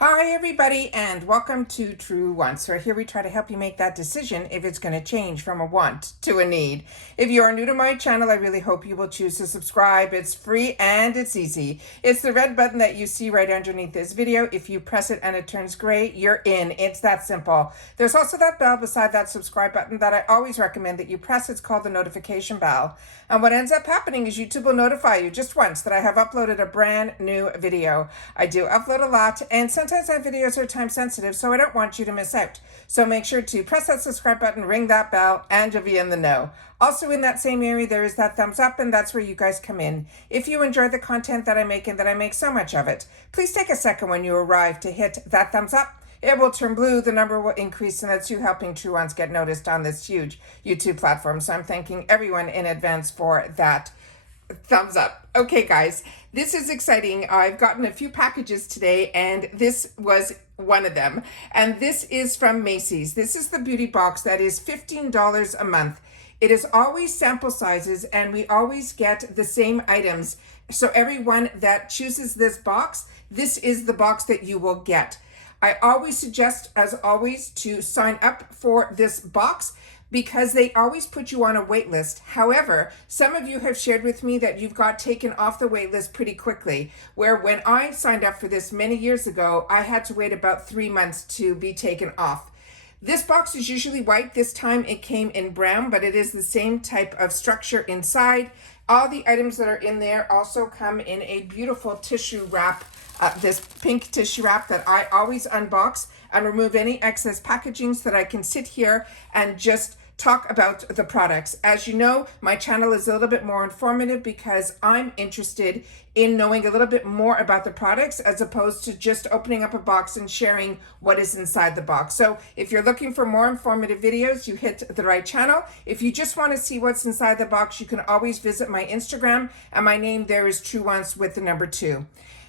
Hi everybody and welcome to True Wants. So here we try to help you make that decision if it's going to change from a want to a need. If you are new to my channel, I really hope you will choose to subscribe. It's free and it's easy. It's the red button that you see right underneath this video. If you press it and it turns gray, you're in. It's that simple. There's also that bell beside that subscribe button that I always recommend that you press. It's called the notification bell. And what ends up happening is YouTube will notify you just once that I have uploaded a brand new video. I do upload a lot, and sometimes my videos are time sensitive, so I don't want you to miss out. So make sure to press that subscribe button, ring that bell, and you'll be in the know. Also in that same area, there is that thumbs up, and that's where you guys come in. If you enjoy the content that I make and that I make so much of it, please take a second when you arrive to hit that thumbs up. It will turn blue, the number will increase, and that's you helping True Ones get noticed on this huge YouTube platform. So I'm thanking everyone in advance for that thumbs up. Okay, guys, this is exciting. I've gotten a few packages today, and this was one of them. And this is from MACYS. This is the beauty box that is $15 a month. It is always sample sizes, and we always get the same items. So everyone that chooses this box, this is the box that you will get. I always suggest, as always, to sign up for this box because they always put you on a wait list. However, some of you have shared with me that you've got taken off the wait list pretty quickly, where when I signed up for this many years ago, I had to wait about 3 months to be taken off. This box is usually white. This time it came in brown, but it is the same type of structure inside. All the items that are in there also come in a beautiful tissue wrap, this pink tissue wrap that I always unbox and remove any excess packaging so that I can sit here and just talk about the products. As you know, my channel is a little bit more informative because I'm interested in knowing a little bit more about the products as opposed to just opening up a box and sharing what is inside the box. So if you're looking for more informative videos, you hit the right channel. If you just want to see what's inside the box, you can always visit my Instagram, and my name there is True Ones with the number 2.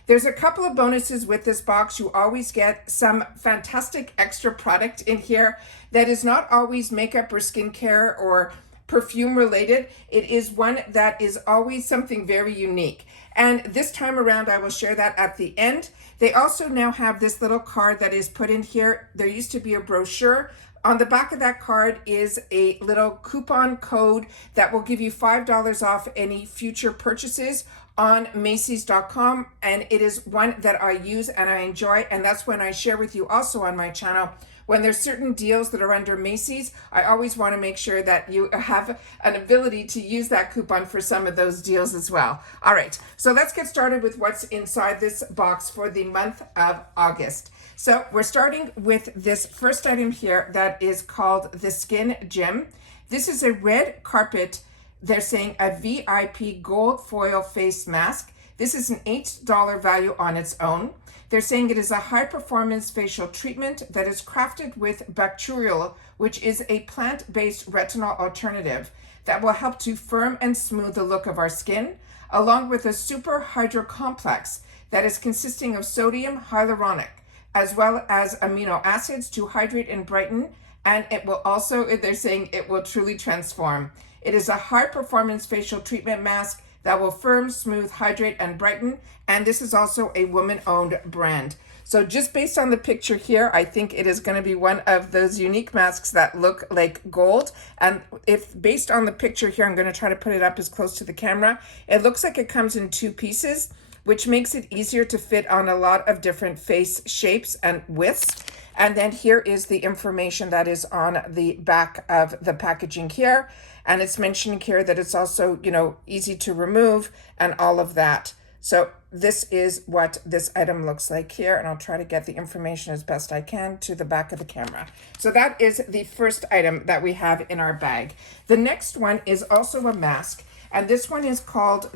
There's a couple of bonuses with this box. You always get some fantastic extra product in here that is not always makeup or skincare or perfume related. It is one that is always something very unique. And this time around, I will share that at the end. They also now have this little card that is put in here. There used to be a brochure. On the back of that card is a little coupon code that will give you $5 off any future purchases on MACYS.com, and it is one that I use and I enjoy, and that's when I share with you also on my channel. When there's certain deals that are under MACYS, I always want to make sure that you have an ability to use that coupon for some of those deals as well. All right, so let's get started with what's inside this box for the month of August. So we're starting with this first item here that is called the Skin Gem. This is a red carpet. They're saying a VIP gold foil face mask. This is an $8 value on its own. They're saying it is a high performance facial treatment that is crafted with bacterial, which is a plant-based retinol alternative that will help to firm and smooth the look of our skin, along with a super hydro complex that is consisting of sodium hyaluronic, as well as amino acids to hydrate and brighten. And it will also, they're saying it will truly transform. It is a high-performance facial treatment mask that will firm, smooth, hydrate, and brighten. And this is also a woman-owned brand. So just based on the picture here, I think it is going to be one of those unique masks that look like gold. And if based on the picture here, I'm going to try to put it up as close to the camera. It looks like it comes in 2 pieces, which makes it easier to fit on a lot of different face shapes and widths. And then here is the information that is on the back of the packaging here. And it's mentioning here that it's also, easy to remove and all of that. So this is what this item looks like here. And I'll try to get the information as best I can to the back of the camera. So that is the first item that we have in our bag. The next one is also a mask. And this one is called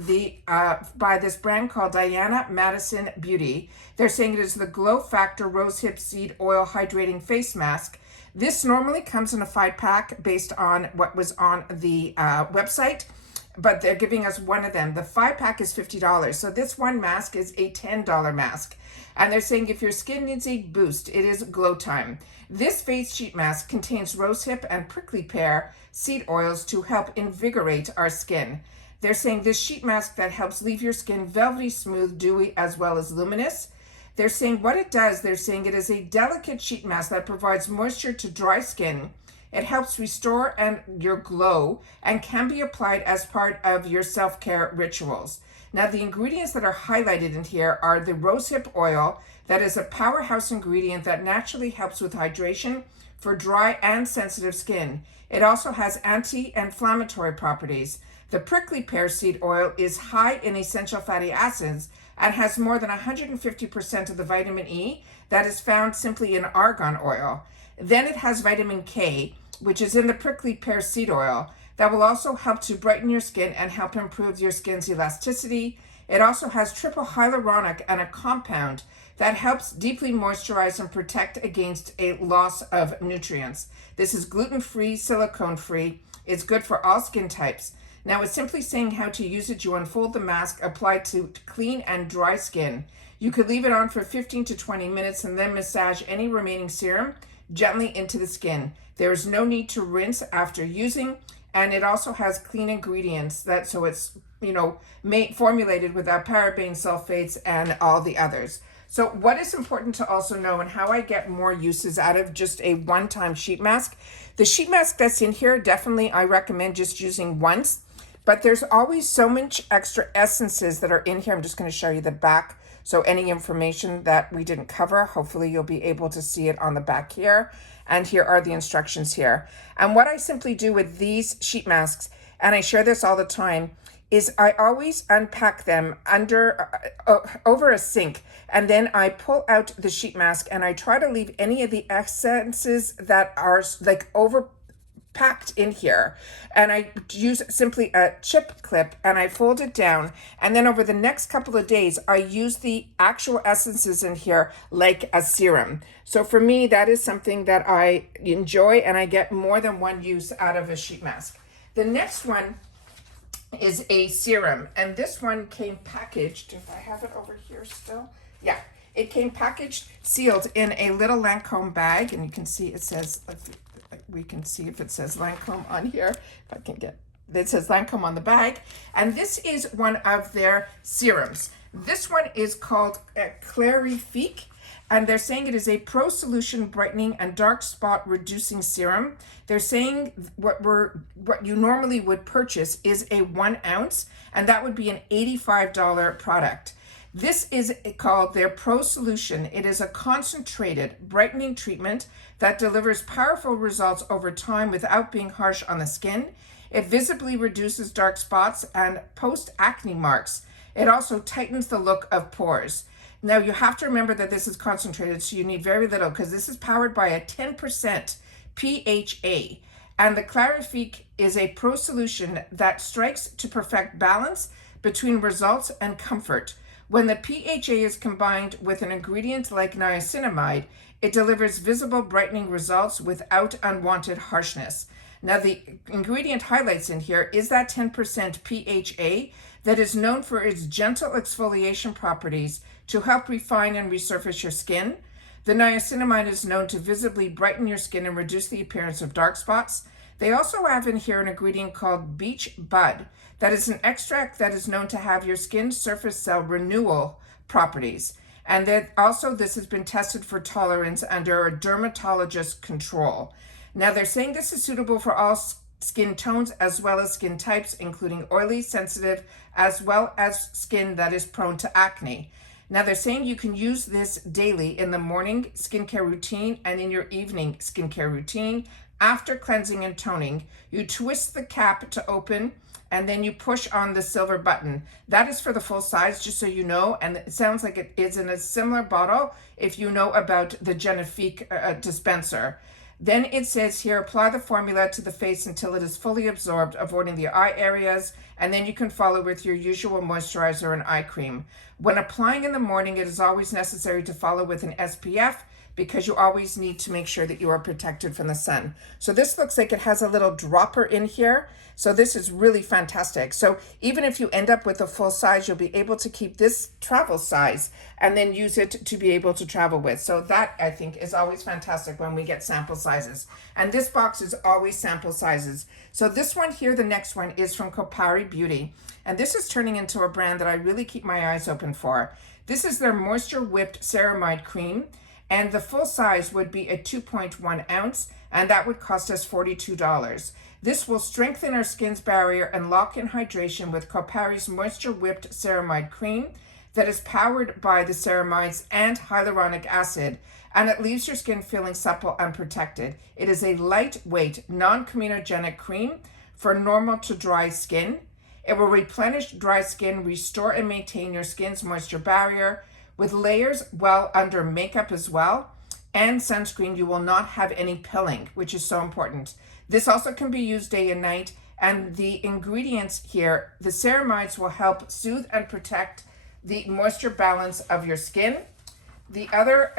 by this brand called Diana Madison Beauty. They're saying it is the Glow Factor Rosehip Seed Oil Hydrating Face Mask. This normally comes in a 5-pack based on what was on the website, but they're giving us one of them. The 5-pack is $50. So this one mask is a $10 mask. And they're saying if your skin needs a boost, it is glow time. This face sheet mask contains rosehip and prickly pear seed oils to help invigorate our skin. They're saying this sheet mask that helps leave your skin velvety, smooth, dewy, as well as luminous. They're saying what it does, they're saying it is a delicate sheet mask that provides moisture to dry skin. It helps restore your glow and can be applied as part of your self-care rituals. Now, the ingredients that are highlighted in here are the rosehip oil, that is a powerhouse ingredient that naturally helps with hydration for dry and sensitive skin. It also has anti-inflammatory properties. The prickly pear seed oil is high in essential fatty acids and has more than 150% of the vitamin E that is found simply in argan oil. Then it has vitamin K, which is in the prickly pear seed oil, that will also help to brighten your skin and help improve your skin's elasticity. It also has triple hyaluronic and a compound that helps deeply moisturize and protect against a loss of nutrients. This is gluten-free, silicone-free. It's good for all skin types. Now, it's simply saying how to use it. You unfold the mask, apply to clean and dry skin. You could leave it on for 15 to 20 minutes and then massage any remaining serum gently into the skin. There is no need to rinse after using, and it also has clean ingredients so it's formulated without paraben, sulfates, and all the others. So what is important to also know, and how I get more uses out of just a one-time sheet mask, the sheet mask that's in here, definitely I recommend just using once, but there's always so much extra essences that are in here. I'm just going to show you the back. So any information that we didn't cover, hopefully you'll be able to see it on the back here. And here are the instructions here. And what I simply do with these sheet masks, and I share this all the time, is I always unpack them over a sink, and then I pull out the sheet mask and I try to leave any of the essences that are like overpacked in here. And I use simply a chip clip and I fold it down. And then over the next couple of days, I use the actual essences in here like a serum. So for me, that is something that I enjoy, and I get more than one use out of a sheet mask. The next one is a serum, and this one came packaged, if I have it over here still, yeah, it came packaged, sealed in a little Lancome bag, and you can see it says, we can see if it says Lancome on here, if I can get, it says Lancome on the bag, and this is one of their serums. This one is called Clarifique, and they're saying it is a pro solution brightening and dark spot reducing serum. They're saying what you normally would purchase is a 1 ounce, and that would be an $85 product. This is called their Pro Solution. It is a concentrated brightening treatment that delivers powerful results over time without being harsh on the skin. It visibly reduces dark spots and post-acne marks. It also tightens the look of pores. Now, you have to remember that this is concentrated, so you need very little, because this is powered by a 10% PHA. And the Clarifique is a pro solution that strikes to perfect balance between results and comfort. When the PHA is combined with an ingredient like niacinamide, it delivers visible brightening results without unwanted harshness. Now, the ingredient highlights in here is that 10% PHA that is known for its gentle exfoliation properties to help refine and resurface your skin. The niacinamide is known to visibly brighten your skin and reduce the appearance of dark spots. They also have in here an ingredient called beech bud that is an extract that is known to have your skin surface cell renewal properties. And that also this has been tested for tolerance under a dermatologist control. Now, they're saying this is suitable for all skin tones as well as skin types, including oily, sensitive, as well as skin that is prone to acne. Now, they're saying you can use this daily in the morning skincare routine and in your evening skincare routine. After cleansing and toning, you twist the cap to open, and then you push on the silver button. That is for the full size, just so you know, and it sounds like it is in a similar bottle if you know about the Genifique dispenser. Then it says here, apply the formula to the face until it is fully absorbed, avoiding the eye areas, and then you can follow with your usual moisturizer and eye cream. When applying in the morning, it is always necessary to follow with an SPF because you always need to make sure that you are protected from the sun. So this looks like it has a little dropper in here. So this is really fantastic. So even if you end up with a full size, you'll be able to keep this travel size and then use it to be able to travel with. So that, I think, is always fantastic when we get sample sizes. And this box is always sample sizes. So this one here, the next one, is from Kopari Beauty. And this is turning into a brand that I really keep my eyes open for. This is their Moisture Whipped Ceramide Cream. And the full size would be a 2.1 ounce, and that would cost us $42. This will strengthen our skin's barrier and lock in hydration with Kopari's Moisture Whipped Ceramide Cream that is powered by the ceramides and hyaluronic acid, and it leaves your skin feeling supple and protected. It is a lightweight, non-comedogenic cream for normal to dry skin. It will replenish dry skin, restore and maintain your skin's moisture barrier, with layers well under makeup as well, and sunscreen. You will not have any pilling, which is so important. This also can be used day and night, and the ingredients here, the ceramides will help soothe and protect the moisture balance of your skin. The other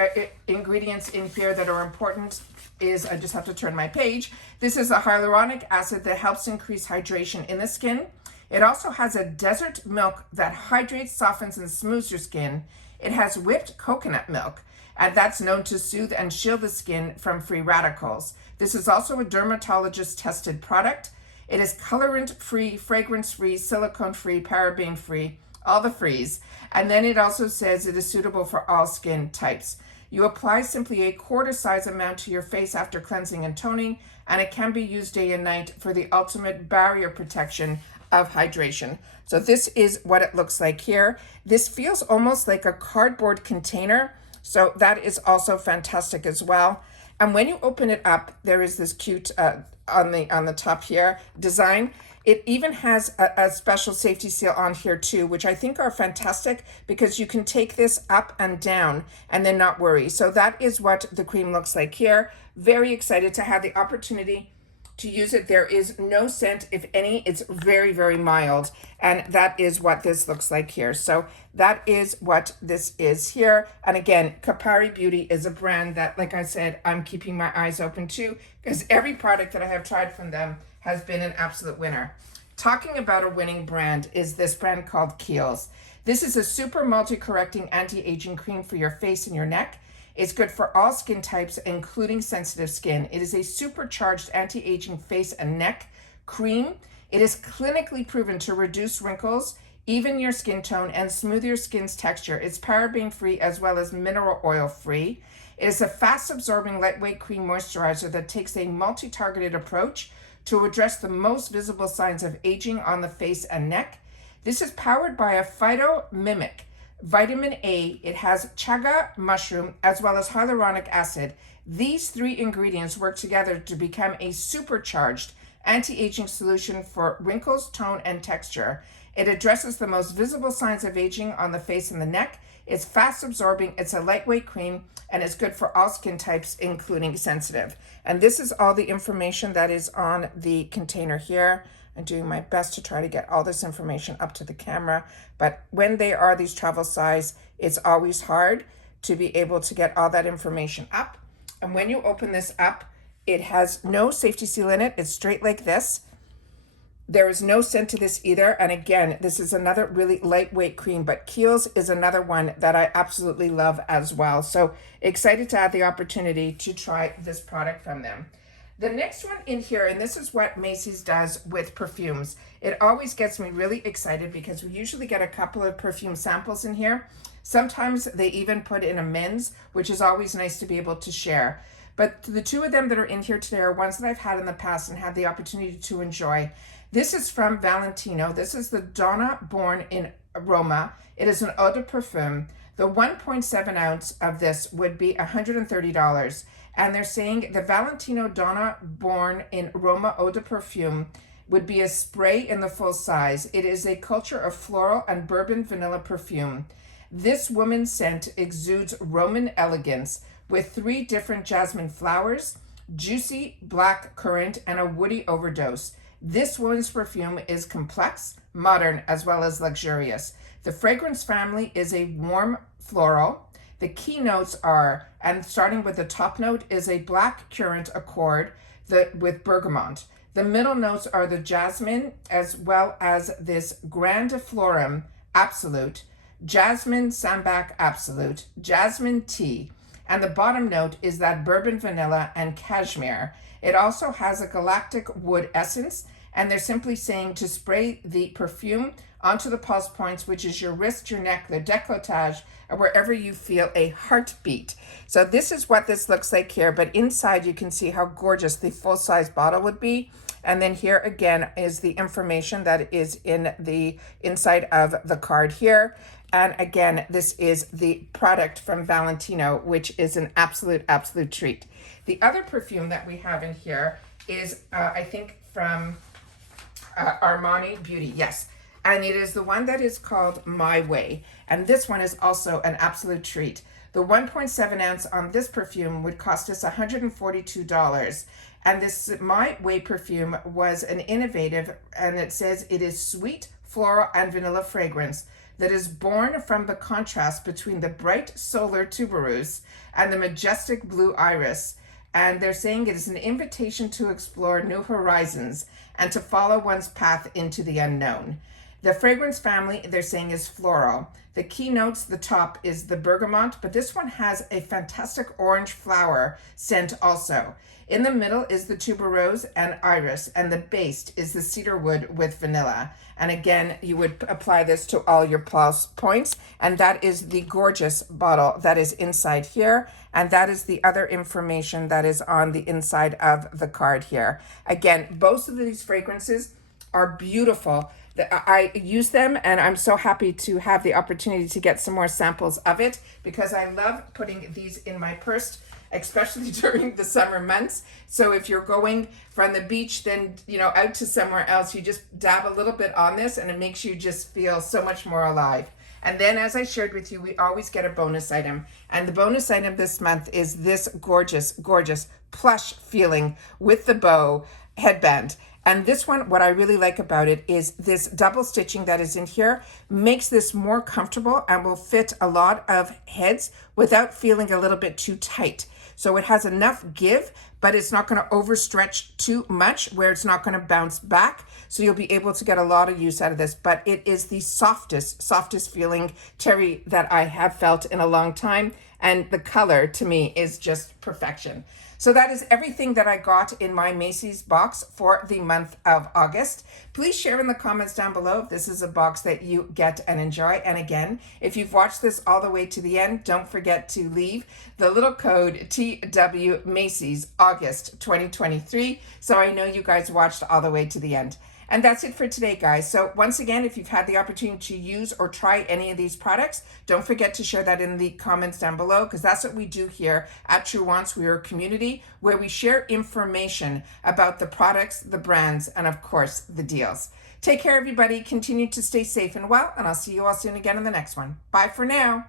ingredients in here that are important is, I just have to turn my page, this is a hyaluronic acid that helps increase hydration in the skin. It also has a desert milk that hydrates, softens, and smooths your skin. It has whipped coconut milk, and that's known to soothe and shield the skin from free radicals. This is also a dermatologist-tested product. It is colorant-free, fragrance-free, silicone-free, paraben-free, all the frees. And then it also says it is suitable for all skin types. You apply simply a quarter size amount to your face after cleansing and toning, and it can be used day and night for the ultimate barrier protection of hydration. So this is what it looks like here. This feels almost like a cardboard container, so that is also fantastic as well. And when you open it up, there is this cute on the top here design. It even has a special safety seal on here too, which I think are fantastic because you can take this up and down and then not worry. So that is what the cream looks like here. Very excited to have the opportunity to use it. There is no scent, if any. It's very, very mild, and that is what this looks like here. So that is what this is here. And again, Kopari Beauty is a brand that, like I said, I'm keeping my eyes open to, because every product that I have tried from them has been an absolute winner. Talking about a winning brand is this brand called Kiehls. This is a super multi-correcting anti-aging cream for your face and your neck. It's good for all skin types, including sensitive skin. It is a supercharged anti-aging face and neck cream. It is clinically proven to reduce wrinkles, even your skin tone, and smooth your skin's texture. It's paraben-free as well as mineral oil-free. It is a fast-absorbing, lightweight cream moisturizer that takes a multi-targeted approach to address the most visible signs of aging on the face and neck. This is powered by a phytomimic vitamin A. It has chaga mushroom as well as hyaluronic acid. These three ingredients work together to become a supercharged anti-aging solution for wrinkles, tone, and texture. It addresses the most visible signs of aging on the face and the neck. It's fast absorbing, it's a lightweight cream, and it's good for all skin types, including sensitive. And this is all the information that is on the container here. I'm doing my best to try to get all this information up to the camera, but when they are these travel size, it's always hard to be able to get all that information up. And when you open this up, it has no safety seal in it. It's straight like this. There is no scent to this either. And again, this is another really lightweight cream, but Kiehls is another one that I absolutely love as well. So excited to have the opportunity to try this product from them. The next one in here, and this is what MACYS does with perfumes. It always gets me really excited because we usually get a couple of perfume samples in here. Sometimes they even put in a men's, which is always nice to be able to share. But the two of them that are in here today are ones that I've had in the past and had the opportunity to enjoy. This is from Valentino. This is the Donna Born in Aroma. It is an eau de parfum. The 1.7 ounce of this would be $130. And they're saying the Valentino Donna Born in Aroma Eau de Perfume would be a spray in the full size. It is a culture of floral and bourbon vanilla perfume. This woman's scent exudes Roman elegance with 3 different jasmine flowers, juicy black currant, and a woody overdose. This woman's perfume is complex, modern, as well as luxurious. The fragrance family is a warm floral, The key notes are, and starting with the top note, is a black currant accord with bergamot. The middle notes are the jasmine, as well as this grandiflorum absolute, jasmine sambac absolute, jasmine tea, and the bottom note is that bourbon vanilla and cashmere. It also has a galactic wood essence, and they're simply saying to spray the perfume onto the pulse points, which is your wrist, your neck, the décolletage, or wherever you feel a heartbeat. So this is what this looks like here, but inside you can see how gorgeous the full-size bottle would be. And then here again is the information that is in the inside of the card here. And again, this is the product from Valentino, which is an absolute treat. The other perfume that we have in here is, I think, from Armani Beauty, yes. And it is the one that is called My Way. And this one is also an absolute treat. The 1.7 ounce on this perfume would cost us $142. And this My Way perfume was an innovative, and it says it is sweet, floral, and vanilla fragrance that is born from the contrast between the bright solar tuberose and the majestic blue iris. And they're saying it is an invitation to explore new horizons and to follow one's path into the unknown. The fragrance family, they're saying, is floral. The key notes, the top is the bergamot, but this one has a fantastic orange flower scent also. In the middle is the tuberose and iris, and the base is the cedarwood with vanilla. And again, you would apply this to all your pulse points, and that is the gorgeous bottle that is inside here, and that is the other information that is on the inside of the card here. Again, both of these fragrances are beautiful. I use them, and I'm so happy to have the opportunity to get some more samples of it, because I love putting these in my purse, especially during the summer months. So if you're going from the beach, then, you know, out to somewhere else, you just dab a little bit on this and it makes you just feel so much more alive. And then, as I shared with you, we always get a bonus item. And the bonus item this month is this gorgeous, gorgeous plush feeling with the bow headband. And this one, what I really like about it is this double stitching that is in here makes this more comfortable and will fit a lot of heads without feeling a little bit too tight. So it has enough give, but it's not going to overstretch too much where it's not going to bounce back. So you'll be able to get a lot of use out of this, but it is the softest feeling terry that I have felt in a long time. And the color to me is just perfection. So that is everything that I got in my MACYS box for the month of August. Please share in the comments down below if this is a box that you get and enjoy. And again, if you've watched this all the way to the end, don't forget to leave the little code TW MACYS August 2023, so I know you guys watched all the way to the end. And that's it for today, guys. So once again, if you've had the opportunity to use or try any of these products, don't forget to share that in the comments down below, because that's what we do here at True Wants. We are a community where we share information about the products, the brands, and of course, the deals. Take care, everybody. Continue to stay safe and well, and I'll see you all soon again in the next one. Bye for now.